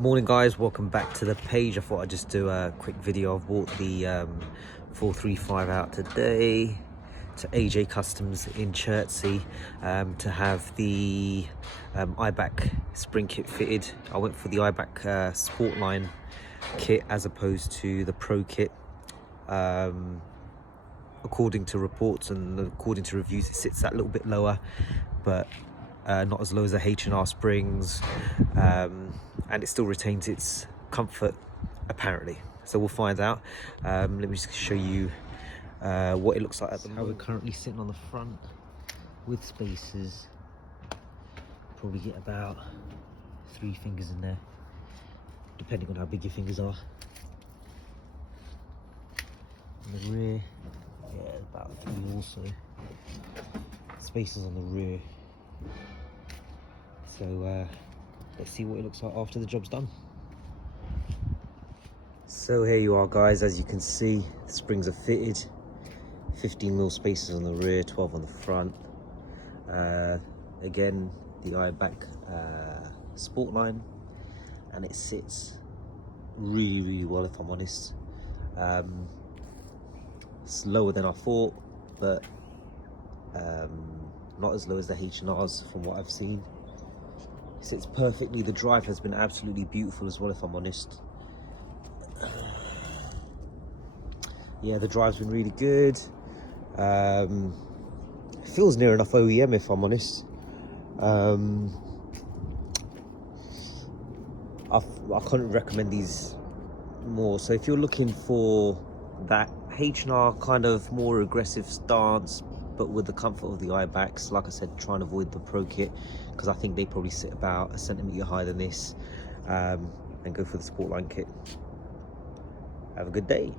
Morning guys, welcome back to the page. I thought I'd just do a quick video. I've brought the 435 out today to AJ Customs in Chertsey to have the Eibach spring kit fitted. I went for the Eibach Sportline kit as opposed to the Pro kit. According to reports and according to reviews, it sits that little bit lower, but not as low as the H&R springs, and it still retains its comfort apparently, so we'll find out. Let me just show you what it looks like at the moment. How we're currently sitting on the front with spacers. Probably get about 3 fingers in there, depending on how big your fingers are. On the rear, yeah, about 3 also. Spacers on the rear. So let's see what it looks like after the job's done. So here you are guys, as you can see, the springs are fitted. 15mm spacers on the rear, 12 on the front. Again, the Eibach Sportline, and it sits really well, if I'm honest. It's lower than I thought, but not as low as the H&Rs from what I've seen. It sits perfectly. The drive has been absolutely beautiful as well, if I'm honest. Yeah, the drive's been really good. It feels near enough OEM, if I'm honest. I couldn't recommend these more. So if you're looking for that H&R kind of more aggressive stance, but with the comfort of the Eibachs, like I said, try and avoid the Pro kit, because I think they probably sit about 1 centimetre higher than this, and go for the Sportline kit. Have a good day.